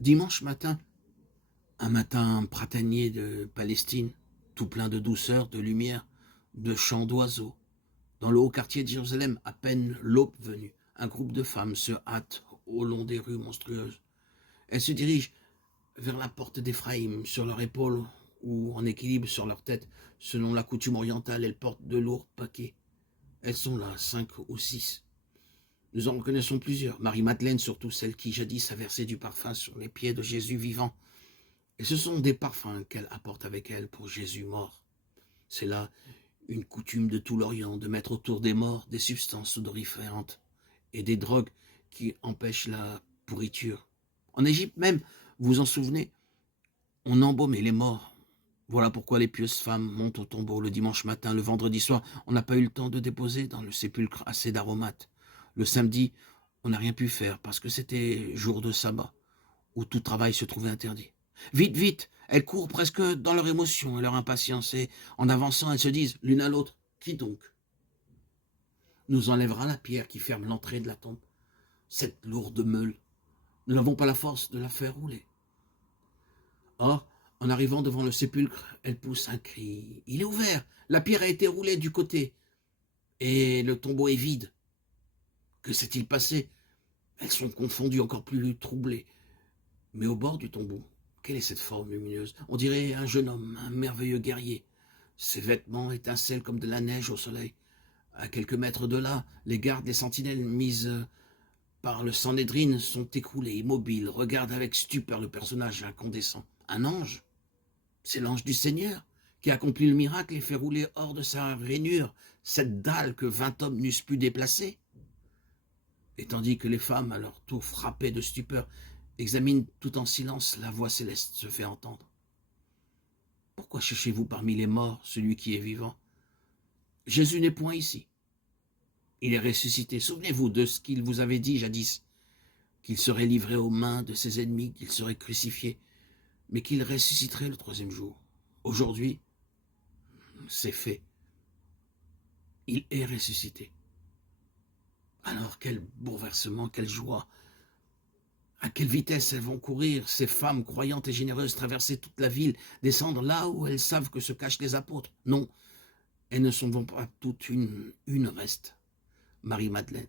Dimanche matin, un matin printanier de Palestine, tout plein de douceur, de lumière, de chants d'oiseaux. Dans le haut quartier de Jérusalem, à peine l'aube venue, un groupe de femmes se hâte au long des rues monstrueuses. Elles se dirigent vers la porte d'Éphraïm, sur leur épaule ou en équilibre sur leur tête. Selon la coutume orientale, elles portent de lourds paquets. Elles sont là, 5 ou 6. Nous en reconnaissons plusieurs. Marie-Madeleine, surtout celle qui jadis a versé du parfum sur les pieds de Jésus vivant. Et ce sont des parfums qu'elle apporte avec elle pour Jésus mort. C'est là une coutume de tout l'Orient de mettre autour des morts des substances odoriférantes et des drogues qui empêchent la pourriture. En Égypte même, vous vous en souvenez, on embaumait les morts. Voilà pourquoi les pieuses femmes montent au tombeau le dimanche matin, le vendredi soir. On n'a pas eu le temps de déposer dans le sépulcre assez d'aromates. Le samedi, on n'a rien pu faire parce que c'était jour de sabbat, où tout travail se trouvait interdit. Vite, vite, elles courent presque dans leur émotion et leur impatience, et en avançant, elles se disent l'une à l'autre, qui donc nous enlèvera la pierre qui ferme l'entrée de la tombe? Cette lourde meule, nous n'avons pas la force de la faire rouler. Or, en arrivant devant le sépulcre, elle pousse un cri. Il est ouvert, la pierre a été roulée du côté, et le tombeau est vide. Que s'est-il passé? Elles sont confondues, encore plus troublées. Mais au bord du tombeau, quelle est cette forme lumineuse? On dirait un jeune homme, un merveilleux guerrier. Ses vêtements étincellent comme de la neige au soleil. À quelques mètres de là, les gardes, les sentinelles mises par le Sanhédrin sont écroulés, immobiles, regardent avec stupeur le personnage incandescent. Un ange? C'est l'ange du Seigneur qui accomplit le miracle et fait rouler hors de sa rainure cette dalle que 20 hommes n'eussent pu déplacer. Et tandis que les femmes, à leur tour frappées de stupeur, examinent tout en silence, la voix céleste se fait entendre. Pourquoi cherchez-vous parmi les morts celui qui est vivant? Jésus n'est point ici. Il est ressuscité. Souvenez-vous de ce qu'il vous avait dit jadis, qu'il serait livré aux mains de ses ennemis, qu'il serait crucifié, mais qu'il ressusciterait le troisième jour. Aujourd'hui, c'est fait. Il est ressuscité. Alors quel bouleversement, quelle joie! À quelle vitesse elles vont courir, ces femmes croyantes et généreuses, traverser toute la ville, descendre là où elles savent que se cachent les apôtres? Non, elles ne sont pas toutes, une reste. Marie-Madeleine,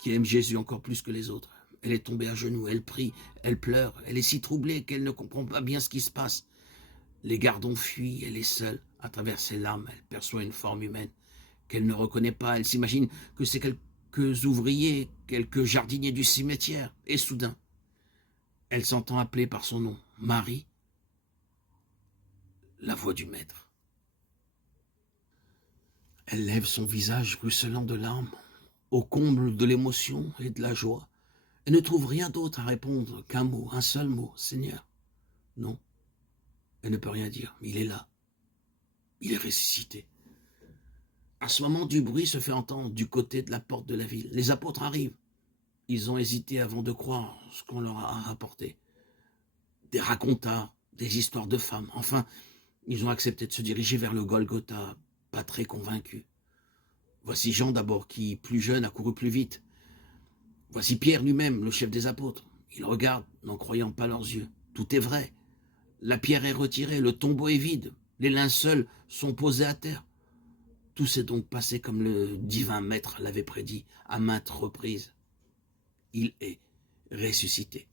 qui aime Jésus encore plus que les autres. Elle est tombée à genoux, elle prie, elle pleure, elle est si troublée qu'elle ne comprend pas bien ce qui se passe. Les gardes ont fui, elle est seule. À travers ses larmes, elle perçoit une forme humaine qu'elle ne reconnaît pas. Elle s'imagine que c'est quelques ouvriers, quelques jardiniers du cimetière. Et soudain, elle s'entend appeler par son nom. Marie, la voix du maître. Elle lève son visage ruisselant de larmes, au comble de l'émotion et de la joie. Elle ne trouve rien d'autre à répondre qu'un mot, un seul mot, Seigneur. Non, elle ne peut rien dire. Il est là. Il est ressuscité. À ce moment, du bruit se fait entendre du côté de la porte de la ville. Les apôtres arrivent. Ils ont hésité avant de croire ce qu'on leur a rapporté. Des racontars, des histoires de femmes. Enfin, ils ont accepté de se diriger vers le Golgotha, pas très convaincus. Voici Jean d'abord, qui, plus jeune, a couru plus vite. Voici Pierre lui-même, le chef des apôtres. Il regarde, n'en croyant pas leurs yeux. Tout est vrai. La pierre est retirée, le tombeau est vide. Les linceuls sont posés à terre. Tout s'est donc passé comme le divin maître l'avait prédit à maintes reprises. Il est ressuscité.